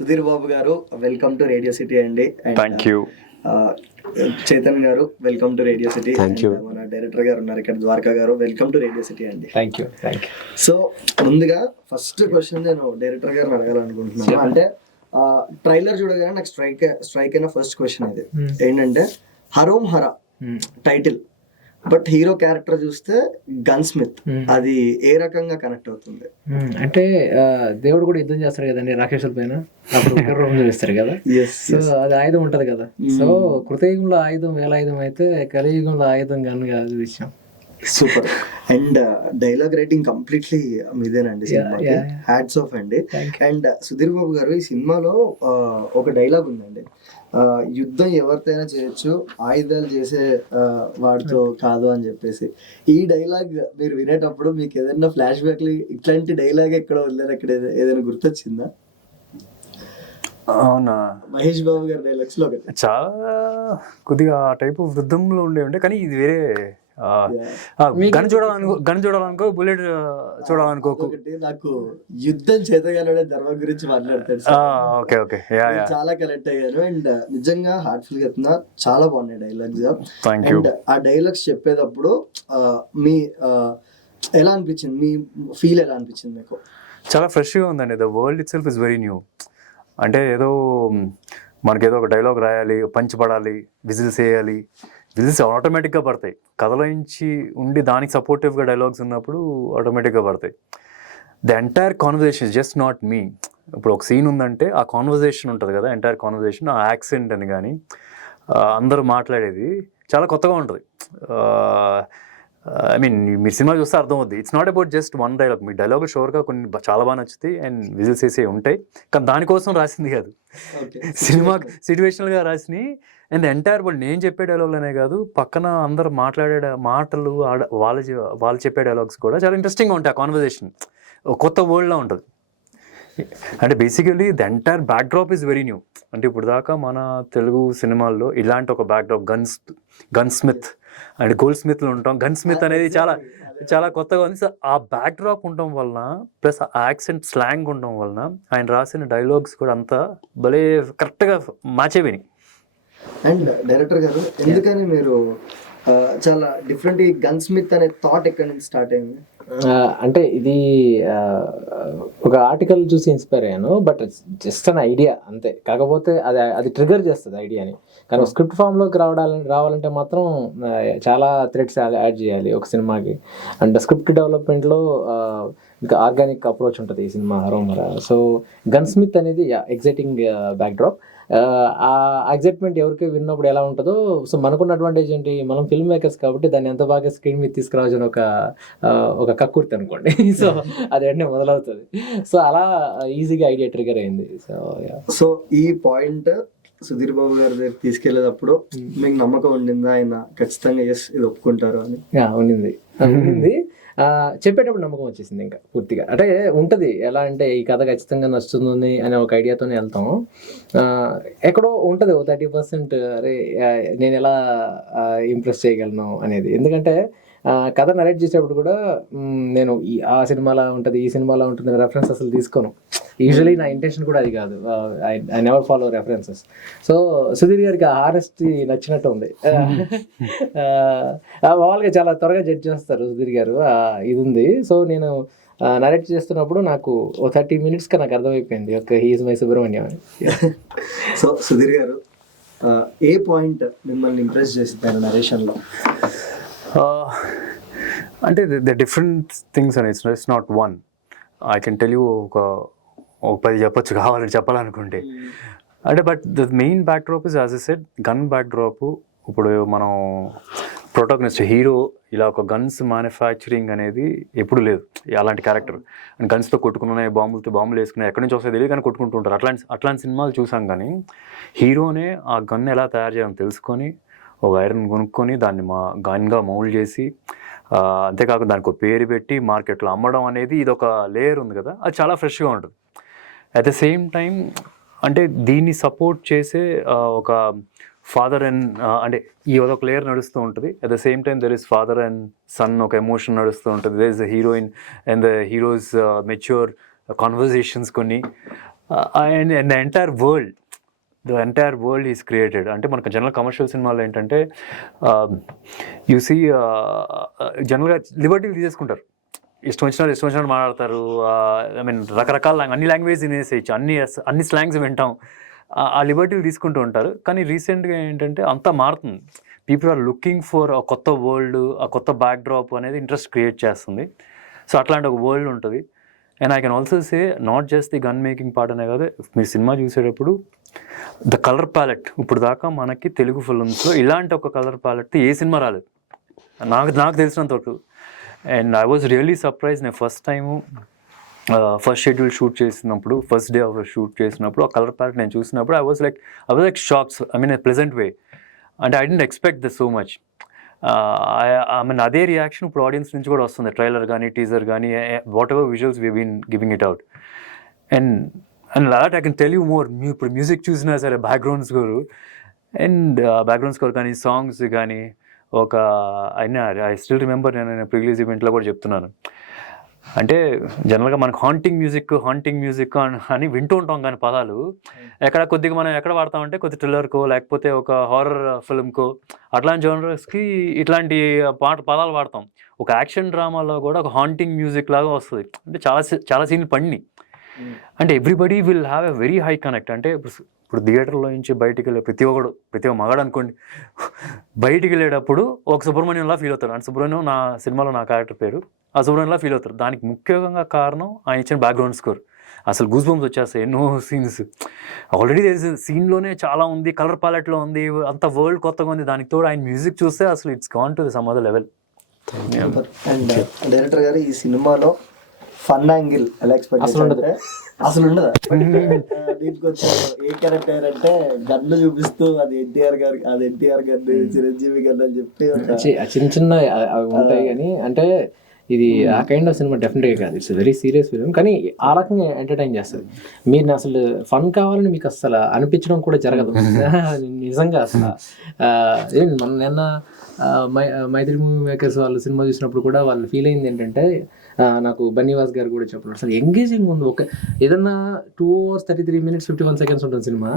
Sudheer Babu garu welcome to radio city అండి. Thank you. Chaitan garu welcome to radio city. Thank you. మన director garu ఉన్నారు ఇక్కడ, Dwaraka garu, welcome to radio city అండి. Thank you. So ముందుగా first question నేను director గారిని అడగాలనుకుంటున్నాను. అంటే ట్రైలర్ చూడగానే నాకు స్ట్రైక్ అయిన ఫస్ట్ క్వశ్చన్ ఇది ఏంటంటే హరోం హరా టైటిల్, బట్ హీరో క్యారెక్టర్ చూస్తే గన్ స్మిత్, అది ఏ రకంగా కనెక్ట్ అవుతుంది? అంటే దేవుడు కూడా యుద్ధం చేస్తాడు కదండి రాక్షసుల పైన, అప్పుడు చూపిస్తారు కదా. సో అది ఆయుధం ఉంటది కదా. సో కృతయుగంలో ఆయుధం వేలాయుధం అయితే కలియుగంలో ఆయుధం గన్ కాదు విషయం. Super. And dialogue writing completely మీదేనండి సినిమాకి, హ్యాట్స్ ఆఫ్ అండి. అండ్ సుధీర్ బాబు గారు ఈ సినిమాలో ఒక డైలాగ్ ఉందండి, యుద్ధం ఎవరితోనైనా చేయొచ్చు, ఆయుధాలు చేసే వాడితో కాదు అని చెప్పేసి. ఈ డైలాగ్ మీరు వినేటప్పుడు మీకు ఏదైనా ఫ్లాష్ బ్యాక్ ఇట్లాంటి డైలాగ్ ఎక్కడ వదిలేదు, అక్కడ ఏదైనా గుర్తొచ్చిందా? అవునా, మహేష్ బాబు గారి డైలాగ్స్ లో చాలా కొద్దిగా ఆ టైప్ ఆఫ్ వృద్ధంలో ఉండే కానీ ఇది వేరే. గన్ చూడాలనుకో, బుల్లెట్ చూడాలనుకోకు. నాకు యుద్ధం చేతగానే ధర్మం గురించి మాట్లాడతాడు, చాలా కనెక్ట్ అయ్యాను. అండ్ నిజంగా హార్ట్ఫుల్ గా చాలా బాగున్నాయి డైలాగ్స్. అండ్ ఆ డైలాగ్స్ చెప్పేటప్పుడు మీ ఎలా అనిపించింది, మీ ఫీల్ ఎలా అనిపించింది మీకు? చాలా ఫ్రెష్గా ఉందండి. The world it self is very new. అంటే ఏదో మనకేదో ఒక డైలాగ్ రాయాలి, పంచ్ పడాలి, విజిల్స్ వేయాలి, విజిల్స్ ఆటోమేటిక్గా పడతాయి. కథలో నుంచి ఉండి దానికి సపోర్టివ్గా డైలాగ్స్ ఉన్నప్పుడు ఆటోమేటిక్గా పడతాయి. The entire conversation is just not me. ఇప్పుడు ఒక సీన్ ఉందంటే ఆ కాన్వర్జేషన్ ఉంటుంది కదా, ఎంటైర్ కాన్వర్జేషన్, ఆ యాక్సెంట్ అని కానీ అందరూ మాట్లాడేది చాలా కొత్తగా ఉంటుంది. ఐ మీన్ మీరు సినిమా చూస్తే అర్థమవుద్ది. It's not about just one dialogue. మీ డైలాగ్ షోర్గా కొన్ని చాలా బాగా నచ్చుతాయి అండ్ విజిల్స్ వేసే ఉంటాయి, కానీ దానికోసం రాసింది కాదు, సినిమా సిచ్యువేషనల్గా రాసినాయి. అండ్ ఎంటైర్ వరల్డ్ నేను చెప్పే డైలాగ్లనే కాదు, పక్కన అందరు మాట్లాడే మాటలు, వాళ్ళు చెప్పే డైలాగ్స్ కూడా చాలా ఇంట్రెస్టింగ్గా ఉంటాయి. ఆ కాన్వర్జేషన్ కొత్త వరల్డ్లో ఉంటుంది. అంటే basically the entire backdrop is very new. అంటే ఇప్పుడు దాకా మన తెలుగు సినిమాల్లో ఇలాంటి ఒక బ్యాక్డ్రాప్, గన్ స్మిత్ అండ్ గోల్డ్ స్మిత్లు ఉంటాం. గన్ స్మిత్ అనేది చాలా చాలా కొత్తగా ఉంది. సో ఆ బ్యాక్డ్రాప్ ఉండటం వలన, ప్లస్ ఆ యాక్సెంట్ స్లాంగ్ ఉండటం వలన ఆయన రాసిన డైలాగ్స్ కూడా అంతా భలే కరెక్ట్గా మార్చేవిని. అండ్ డైరెక్టర్ గారు, ఎందుకని మీరు చాలా డిఫరెంట్ గన్ స్మిత్ అనే థాట్ ఎక్కడి నుంచి స్టార్ట్ అయింది? అంటే ఇది ఒక ఆర్టికల్ చూసి ఇన్స్పైర్ అయ్యాను, బట్ జస్ట్ అన్ ఐడియా అంతే. కాకపోతే అది ట్రిగర్ చేస్తుంది ఐడియాని. కానీ స్క్రిప్ట్ ఫామ్లోకి రావాలంటే మాత్రం చాలా థ్రెడ్స్ యాడ్ చేయాలి ఒక సినిమాకి. అండ్ స్క్రిప్ట్ డెవలప్మెంట్లో ఇంకా ఆర్గానిక్ అప్రోచ్ ఉంటుంది ఈ సినిమా హరోమరా. సో గన్ స్మిత్ అనేది ఎగ్జైటింగ్ బ్యాక్డ్రాప్. ఆ ఎగ్జైట్మెంట్ ఎవరికి విన్నప్పుడు ఎలా ఉంటుందో, సో మనకున్న అడ్వాంటేజ్ ఏంటి, మనం ఫిల్మ్ మేకర్స్ కాబట్టి దాన్ని ఎంత బాగా స్క్రీన్ మీద తీసుకురావచ్చు అని ఒక కక్కుర్తి అనుకోండి. సో అది వెంటనే మొదలవుతుంది. సో అలా ఈజీగా ఐడియా ట్రిగర్ అయింది. సో ఈ పాయింట్ సుధీర్ బాబు గారి దగ్గర తీసుకెళ్లేటప్పుడు మీకు నమ్మకం ఉండిందా, ఆయన ఖచ్చితంగా ఎస్ ఇది ఒప్పుకుంటారు అని? ఉండింది. చెప్పేటప్పుడు నమ్మకం వచ్చేసింది ఇంకా పూర్తిగా. అంటే ఉంటుంది ఎలా అంటే, ఈ కథ ఖచ్చితంగా నచ్చుతుంది అనే ఒక ఐడియాతోనే వెళ్తాం. ఎక్కడో ఉంటుంది ఓ 30%, అరే నేను ఎలా ఇంప్రెస్ చేయగలను అనేది. ఎందుకంటే కథ నరేట్ చేసేటప్పుడు కూడా నేను ఆ సినిమాలో ఉంటుంది, ఈ సినిమాలో ఉంటుంది రెఫరెన్స్ అసలు తీసుకోను. యూజువలీ నా ఇంటెన్షన్ కూడా అది కాదు. I never follow references. So Sudheer గారికి ఆ హానెస్టీ నచ్చినట్టు ఉంది. మామూలుగా చాలా త్వరగా జడ్జ్ చేస్తారు సుధీర్ గారు, ఇది ఉంది. సో నేను నరేట్ చేస్తున్నప్పుడు నాకు ఓ 30 minutesగా నాకు అర్థమైపోయింది, okay he is my Subrahmanyam అని. సో సుధీర్ గారు, ఏ పాయింట్ మిమ్మల్ని ఇంప్రెస్ చేస్తారు నరేషన్లో? అంటే ద డిఫరెంట్ థింగ్స్ అని it's not one. I can tell you ఒక 10 చెప్పొచ్చు కావాలని చెప్పాలనుకుంటే. అంటే but the main backdrop is as a said gun backdrop. ఇప్పుడు మనం ప్రొటాగనిస్ట్ హీరో ఇలా ఒక గన్స్ మ్యానుఫ్యాక్చరింగ్ అనేది ఎప్పుడు లేదు. అలాంటి క్యారెక్టర్ అండ్ గన్స్తో కొట్టుకున్నాయి, బాంబులు వేసుకున్నాయి, ఎక్కడి నుంచి వస్తాయి తెలియదు కానీ కొట్టుకుంటూ ఉంటారు. అట్లాంటి సినిమాలు చూసాం. కానీ హీరోనే ఆ గన్ ఎలా తయారు చేయాలని తెలుసుకొని, ఒక ఐరన్ కొనుక్కొని దాన్ని గన్గా మౌల్డ్ చేసి, అంతేకాకుండా దానికి ఒక పేరు పెట్టి మార్కెట్లో అమ్మడం అనేది ఇది ఒక లేయర్ ఉంది కదా, అది చాలా ఫ్రెష్గా ఉంటుంది. అట్ ద సేమ్ టైం అంటే దీన్ని సపోర్ట్ చేసే ఒక ఫాదర్ అండ్ అంటే ఈ ఒక లేయర్ నడుస్తూ ఉంటుంది. At the same time there is father and son ఒక ఎమోషన్ నడుస్తూ ఉంటుంది. There is the heroine and the hero's mature conversations కొన్ని. And the entire world is created. అంటే మనకు జనరల్ కమర్షియల్ సినిమాలో ఏంటంటే యూ సీ జనరల్గా లిబర్టీలు తీసేసుకుంటారు, ఇష్టం వచ్చినట్టు మాట్లాడతారు. ఐ మీన్ రకరకాల అన్ని లాంగ్వేజ్ తినేసేయచ్చు, అన్ని స్లాంగ్స్ వింటాం, ఆ లిబర్టీలు తీసుకుంటూ ఉంటారు. కానీ రీసెంట్గా ఏంటంటే అంతా మారుతుంది. పీపుల్ ఆర్ లుకింగ్ ఫర్ ఆ కొత్త వరల్డ్, ఆ కొత్త బ్యాక్ డ్రాప్ అనేది ఇంట్రెస్ట్ క్రియేట్ చేస్తుంది. సో అట్లాంటి ఒక వరల్డ్ ఉంటుంది. And I can also say not just the gun making part అనే కాదు, మీరు సినిమా చూసేటప్పుడు ద కలర్ ప్యాలెట్, ఇప్పుడు దాకా మనకి తెలుగు ఫిల్మ్స్లో ఇలాంటి ఒక కలర్ ప్యాలెట్ ఏ సినిమా రాలేదు నాకు తెలిసినంత వరకు. And I was really surprise. నేను ఫస్ట్ షెడ్యూల్ షూట్ చేసినప్పుడు, ఫస్ట్ డే ఆఫ్ షూట్ చేసినప్పుడు ఆ కలర్ ప్యాలెట్ నేను చూసినప్పుడు I was like shocks. I mean pleasant way. అంటే I didn't expect this so much. I mean అదే రియాక్షన్ ఇప్పుడు audience నుంచి కూడా వస్తుంది. ట్రైలర్ కానీ, టీజర్ కానీ, whatever visuals we been giving it out. And lot I can tell you more. ఇప్పుడు music చూసినా సరే బ్యాక్గ్రౌండ్ స్కోర్ కానీ, సాంగ్స్ కానీ, ఒక ఐ స్టిల్ రిమెంబర్, నేను ప్రీవియస్ ఈవెంట్లో కూడా చెప్తున్నాను. అంటే జనరల్గా మనకు హాంటింగ్ మ్యూజిక్ అని వింటూ ఉంటాం, కానీ పదాలు కొద్దిగా మనం ఎక్కడ వాడతామంటే కొద్ది థ్రిల్లర్కో లేకపోతే ఒక హారర్ ఫిల్మ్కో అట్లాంటి జోనర్స్కి ఇట్లాంటి పదాలు వాడతాం. ఒక యాక్షన్ డ్రామాలో కూడా ఒక హాంటింగ్ మ్యూజిక్ లాగా వస్తుంది. అంటే చాలా సీన్లు పడినాయి. అంటే everybody will have a very high connect. అంటే ఇప్పుడు థియేటర్లో నుంచి బయటికి వెళ్ళే ప్రతి ఒక్క మగాడు అనుకోండి, బయటికి వెళ్ళేటప్పుడు ఒక సుబ్రహ్మణ్యంలా ఫీల్ అవుతారు. అంటే సుబ్రహ్మణ్యం నా సినిమాలో నా క్యారెక్టర్ పేరు, ఆ సుబ్రహ్మణ్యంలా ఫీల్ అవుతారు. దానికి ముఖ్యంగా కారణం ఆయన ఇచ్చిన బ్యాక్గ్రౌండ్ స్కోర్. అసలు గూస్ బంప్స్ వచ్చేస్తాయి. ఎన్నో సీన్స్ ఆల్రెడీ తెలిసిన సీన్లోనే చాలా ఉంది, కలర్ ప్యాలెట్లో ఉంది, అంత వరల్డ్ కొత్తగా ఉంది. దానికి తోడు ఆయన మ్యూజిక్ చూస్తే అసలు it's gone to the some other level. And director గారు ఈ సినిమాలో ఫన్ యాంగిల్ ఎలా ఎక్స్పెక్ట్ చేస్తారంటే అసలు ఉండదా? దీనికి వచ్చారు ఏ క్యారెక్టర్ అంటే గన్ను చూపిస్తూ అది ఎన్టీఆర్ గన్ను, చిరంజీవి గన్ను అని చెప్పి చిన్న ఉంటాయి. కానీ అంటే ఇది ఆ కైండ్ ఆఫ్ సినిమా డెఫినెట్గా కాదు, ఇట్స్ వెరీ సీరియస్ ఫిలిం. కానీ ఆ రకంగా ఎంటర్టైన్ చేస్తుంది. మీరు అసలు ఫన్ కావాలని మీకు అసలు అనిపించడం కూడా జరగదు నిజంగా. అసలు మనం నిన్న మైత్రి మూవీ మేకర్స్ వాళ్ళు సినిమా చూసినప్పుడు కూడా వాళ్ళు ఫీల్ అయింది ఏంటంటే, నాకు బన్నీవాస్ గారు కూడా చెప్పారు, అసలు ఎంగేజింగ్ ఉంది. ఏదన్నా 2 hours 33 minutes 51 seconds ఉంటుంది సినిమా,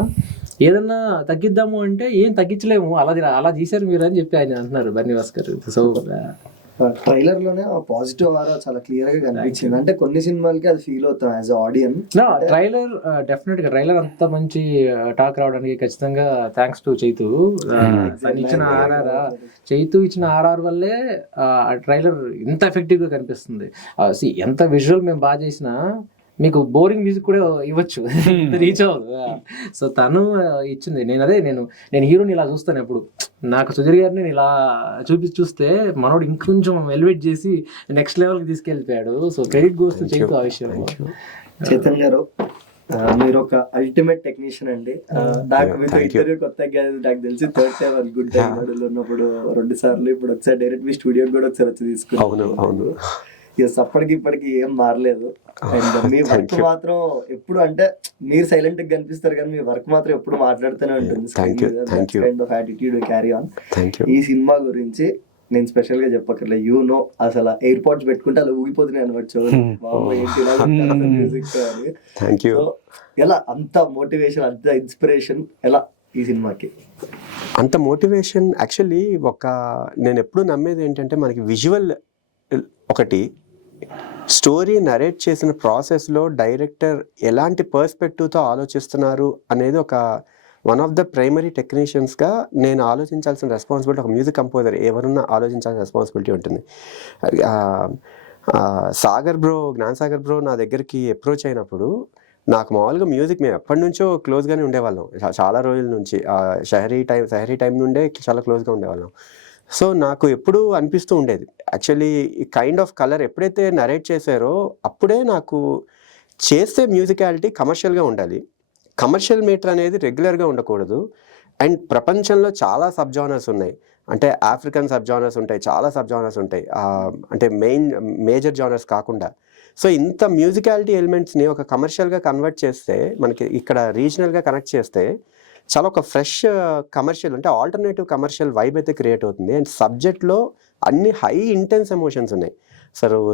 ఏదన్నా తగ్గిద్దాము అంటే ఏం తగ్గించలేము, అలా చేశారు మీరు అని చెప్పి ఆయన అంటున్నారు బన్నీవాస్ గారు. సో ట్రైలర్ లోనే పాజిటివ్ ఆరా చాలా క్లియర్ గా కనిపించింది. అంటే కొన్ని సినిమాలకి అది ఫీల్ అవుతాం యాజ్ ఆడియన్స్. ట్రైలర్ డెఫినెట్ గా ట్రైలర్ అంత మంచి టాక్ రావడానికి ఖచ్చితంగా థ్యాంక్స్ టు చైతు. చైతు ఇచ్చిన ఆర్ఆర్ వల్లే ట్రైలర్ ఇంత ఎఫెక్టివ్ గా కనిపిస్తుంది. ఎంత విజువల్ మేము బాగా చేసినా మీకు బోరింగ్ మ్యూజిక్ కూడా ఇవ్వచ్చు, రీచ్ అవ్వదు. సో తను ఇచ్చింది. నేను హీరోని ఇలా చూస్తాను ఎప్పుడు. నాకు సుధీర్ గారిని నేను ఇలా చూస్తే మనోడు ఇంకొంచెం ఎలివేట్ చేసి నెక్స్ట్ లెవెల్కి తీసుకెళ్ళిపోయాడు. So credit goes to Chaitu ఆ విషయంలో. చేతన్ గారు, మీరు ఒక అల్టిమేట్ టెక్నీషియన్ అండి. నాకు మీతో ఇంటర్వ్యూ కొత్తగా నాకు తెలిసి థర్డ్ టైం గుడ్ టైం ఉన్నప్పుడు 2 సార్లు, ఇప్పుడు ఒకసారి డైరెక్ట్ మీ స్టూడియోకి కూడా ఒకసారి వచ్చి తీసుకున్నాను. ఇప్పటికి ఏం మారలేదు. అండ్ మీ వర్క్ మాత్రం ఎప్పుడు, అంటే మీరు సైలెంట్ గా కనిపిస్తారు కానీ మీ వర్క్ మాత్రం ఎప్పుడు మాట్లాడుతూనే ఉంటుంది. ఈ సినిమా గురించి నేను స్పెషల్ గా చెప్పక్కర్లేదు. అసలు ఎయిర్పోర్ట్స్ పెట్టుకుంటే అలా ఊగిపోతున్నాయి అనవచ్చు. ఎలా అంత మోటివేషన్, అంత ఇన్స్పిరేషన్ ఎలా ఈ సినిమాకి? అంత మోటివేషన్ యాక్చువల్లీ నేను ఎప్పుడు నమ్మేది ఏంటంటే, మనకి విజువల్ ఒకటి, స్టోరీ నరేట్ చేసిన ప్రాసెస్లో డైరెక్టర్ ఎలాంటి పర్స్పెక్టివ్తో ఆలోచిస్తున్నారు అనేది వన్ ఆఫ్ ద ప్రైమరీ టెక్నీషియన్స్గా నేను ఆలోచించాల్సిన రెస్పాన్సిబిలిటీ, ఒక మ్యూజిక్ కంపోజర్ ఎవరున్నా ఆలోచించాల్సిన రెస్పాన్సిబిలిటీ ఉంటుంది. జ్ఞానసాగర్ బ్రో నా దగ్గరికి అప్రోచ్ అయినప్పుడు, నాకు మామూలుగా మ్యూజిక్ మేము ఎప్పటి నుంచో క్లోజ్గానే ఉండేవాళ్ళం, చాలా రోజుల నుంచి. షహరీ టైం నుండే చాలా క్లోజ్గా ఉండేవాళ్ళం. సో నాకు ఎప్పుడూ అనిపిస్తూ ఉండేది, యాక్చువల్లీ ఈ కైండ్ ఆఫ్ కలర్ ఎప్పుడైతే నరేట్ చేశారో అప్పుడే నాకు చేస్తే మ్యూజికాలిటీ కమర్షియల్గా ఉండాలి, కమర్షియల్ మీటర్ అనేది రెగ్యులర్గా ఉండకూడదు. అండ్ ప్రపంచంలో చాలా సబ్ జానర్స్ ఉన్నాయి, అంటే ఆఫ్రికన్ సబ్ జానర్స్ ఉంటాయి, చాలా సబ్ జానర్స్ ఉంటాయి, అంటే మేజర్ జానర్స్ కాకుండా. సో ఇంత మ్యూజికాలిటీ ఎలిమెంట్స్ని ఒక కమర్షియల్గా కన్వర్ట్ చేస్తే, మనకి ఇక్కడ రీజనల్గా కనెక్ట్ చేస్తే చాలా ఒక ఫ్రెష్ కమర్షియల్, అంటే ఆల్టర్నేటివ్ కమర్షియల్ వైబ్ అయితే క్రియేట్ అవుతుంది. అండ్ సబ్జెక్ట్లో అన్ని హై ఇంటెన్స్ ఎమోషన్స్ ఉన్నాయి.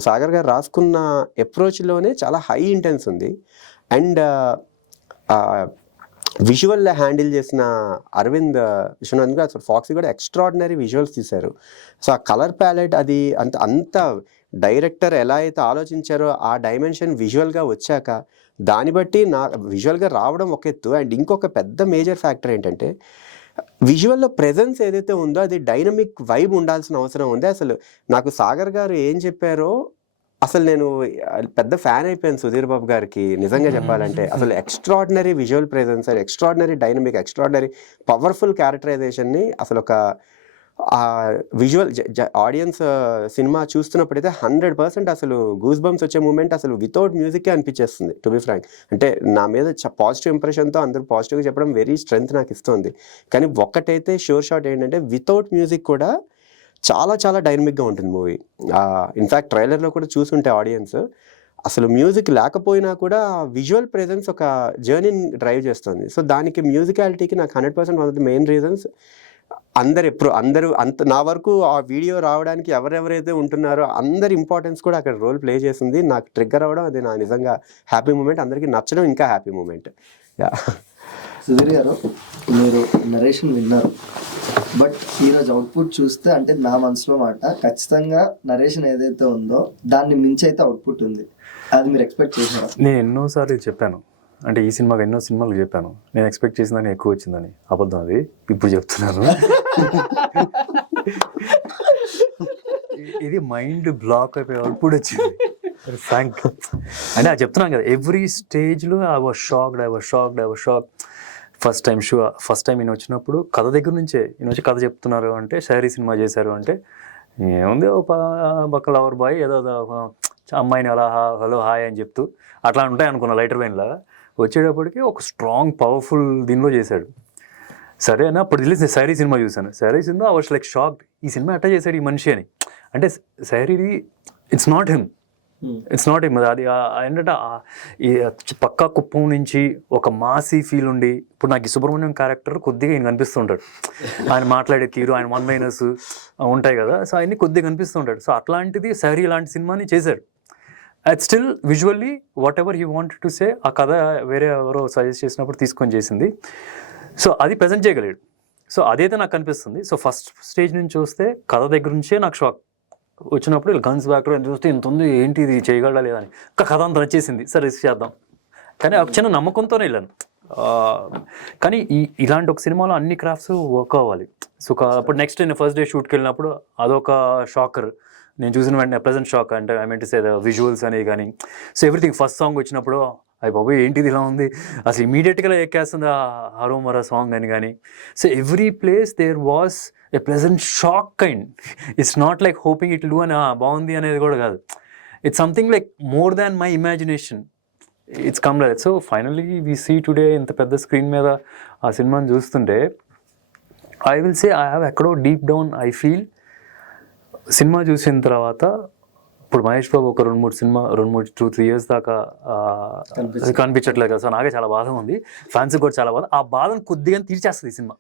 సాగర్ గారు రాసుకున్న అప్రోచ్లోనే చాలా హై ఇంటెన్స్ ఉంది. అండ్ విజువల్ హ్యాండిల్ చేసిన అరవింద్ విశ్వనాథ్ కూడా అసలు ఫాక్సీ కూడా ఎక్స్ట్రాడినరీ విజువల్స్ తీశారు. సో ఆ కలర్ ప్యాలెట్ అది అంత డైరెక్టర్ ఎలా అయితే ఆలోచించారో ఆ డైమెన్షన్ విజువల్గా వచ్చాక దాన్ని బట్టి విజువల్గా రావడం ఒక ఎత్తు. అండ్ ఇంకొక పెద్ద మేజర్ ఫ్యాక్టర్ ఏంటంటే విజువల్లో ప్రెజెన్స్ ఏదైతే ఉందో అది డైనమిక్ వైబ్ ఉండాల్సిన అవసరం ఉంది. అసలు నాకు సాగర్ గారు ఏం చెప్పారో అసలు నేను పెద్ద ఫ్యాన్ అయిపోయాను సుధీర్ బాబు గారికి నిజంగా చెప్పాలంటే. అసలు extraordinary visual presence, extraordinary dynamic, extraordinary powerful క్యారెక్టరైజేషన్ని అసలు ఒక విజువల్ ఆడియన్స్ సినిమా చూస్తున్నప్పుడైతే 100% అసలు గూస్ బంప్స్ వచ్చే మూమెంట్ అసలు వితౌట్ మ్యూజిక్కే అనిపించేస్తుంది టు బి ఫ్రాంక్. అంటే నా మీద పాజిటివ్ ఇంప్రెషన్తో అందరూ పాజిటివ్గా చెప్పడం వెరీ స్ట్రెంగ్త్ నాకు ఇస్తుంది. కానీ ఒక్కటైతే షూర్ షాట్ ఏంటంటే వితౌట్ మ్యూజిక్ కూడా చాలా చాలా డైనమిక్గా ఉంటుంది మూవీ. ఇన్ఫ్యాక్ట్ ట్రైలర్లో కూడా చూసుంటే ఆడియన్స్ అసలు మ్యూజిక్ లేకపోయినా కూడా విజువల్ ప్రెజెన్స్ ఒక జర్నీని డ్రైవ్ చేస్తుంది. సో దానికి మ్యూజికాలిటీకి నాకు 100% one of the main reasons అందరూ నా వరకు ఆ వీడియో రావడానికి ఎవరెవరైతే ఉంటున్నారో అందరి ఇంపార్టెన్స్ కూడా అక్కడ రోల్ ప్లే చేసింది. నాకు ట్రిగ్గర్ అవ్వడం అది నా నిజంగా హ్యాపీ మూమెంట్, అందరికీ నచ్చడం ఇంకా హ్యాపీ మూమెంట్. సుధీర్ గారు, మీరు నరేషన్ విన్నారు, బట్ ఈరోజు అవుట్పుట్ చూస్తే అంటే నా మనసులో మాట ఖచ్చితంగా నరేషన్ ఏదైతే ఉందో దాన్ని మించి అయితే అవుట్పుట్ ఉంది. అది మీరు ఎక్స్పెక్ట్ చేశారా? నేను ఎన్నోసార్లు చెప్పాను, అంటే ఈ సినిమాకి ఎన్నో సినిమాలు చెప్పాను నేను ఎక్స్పెక్ట్ చేసిందని ఎక్కువ వచ్చిందని. అబద్ధం అది, ఇప్పుడు చెప్తున్నాను. ఇది మైండ్ బ్లాక్ అయిపోయి అవుట్పుట్ వచ్చింది ఫ్రాంక్. అంటే అది చెప్తున్నాను కదా, ఎవ్రీ స్టేజ్లో I was shocked. First time ఈయన వచ్చినప్పుడు కథ దగ్గర నుంచే ఈయన వచ్చి కథ చెప్తున్నారు అంటే షహరీ సినిమా చేశారు అంటే ఏముంది ఒక లవర్ బాయ్ ఏదో అమ్మాయిని అలా హలో హాయ్ అని చెప్తూ అట్లా ఉంటాయి అనుకున్నా లైటర్ వెయిన్ లాగా. వచ్చేటప్పటికి ఒక స్ట్రాంగ్ పవర్ఫుల్ దీనిలో చేశాడు. సరే అని అప్పుడు తెలిసి సైరీ సినిమా చూశాను. సైరీ సినిమా ఐ వాస్ లైక్ షాక్డ్, ఈ సినిమా ఎట్లా చేశాడు ఈ మనిషి అని. అంటే సైరీది ఇట్స్ నాట్ హిమ్ అది ఏంటంటే ఈ పక్కా కుప్పం నుంచి ఒక మాసీ ఫీల్ ఉండి, ఇప్పుడు నాకు ఈ సుబ్రహ్మణ్యం క్యారెక్టర్ కొద్దిగా ఈయన కనిపిస్తుంటాడు, ఆయన మాట్లాడే తీరు, ఆయన 1-మైనస్ ఉంటాయి కదా, సో ఆయన్ని కొద్దిగా కనిపిస్తుంటాడు. సో అట్లాంటిది సైరీ లాంటి సినిమాని చేశాడు. అది still visually what ever he wanted to say, ఆ కథ వేరే ఎవరో సజెస్ట్ చేసినప్పుడు తీసుకొని చేసింది. సో అది ప్రజెంట్ చేయగలిగాడు. సో అదైతే నాకు కనిపిస్తుంది. సో ఫస్ట్ స్టేజ్ నుంచి చూస్తే కథ దగ్గర నుంచే నాకు షాక్ వచ్చినప్పుడు గన్స్ బ్యాక్గ్రౌండ్ చూస్తే ఇంత ఉంది ఏంటి ఇది చేయగలడా లేదా అని. ఇంకా కథ అంత నచ్చేసింది, సరే రిస్క్ చేద్దాం. కానీ ఒక చిన్న నమ్మకంతోనే వెళ్ళాను. కానీ ఇలాంటి ఒక సినిమాలో అన్ని క్రాఫ్ట్స్ వర్క్ అవ్వాలి. సో అప్పుడు నెక్స్ట్ నేను ఫస్ట్ డే షూట్కి వెళ్ళినప్పుడు అదొక షాకర్. నేను చూసిన వెంటనే ప్రెజెంట్ షాక్, అంటే I mean to say visuals అనేవి కానీ. సో ఎవ్రీథింగ్ ఫస్ట్ సాంగ్ వచ్చినప్పుడు అయ్యి బాబు ఏంటిది ఇలా ఉంది, అసలు ఇమీడియట్గా ఎక్కేస్తుంది ఆ హరో మరా సాంగ్ అని కానీ. So every place there was a pleasant shock kind. It's not like hoping it do అని బాగుంది అనేది కూడా కాదు. It's something like more than my imagination. It's come like. So finally we see today ఇంత పెద్ద screen మీద ఆ సినిమాని చూస్తుంటే I will say I have ఎక్కడో డీప్ డౌన్ ఐ ఫీల్ సినిమా చూసిన తర్వాత ఇప్పుడు మహేష్ బాబు ఒక 2-3 years దాకా కనిపించట్లేదు కదా. సో నాకే చాలా బాధగా ఉంది, ఫ్యాన్స్ కూడా చాలా బాధ. ఆ బాధను కొద్దిగా తీర్చేస్తుంది ఈ సినిమా.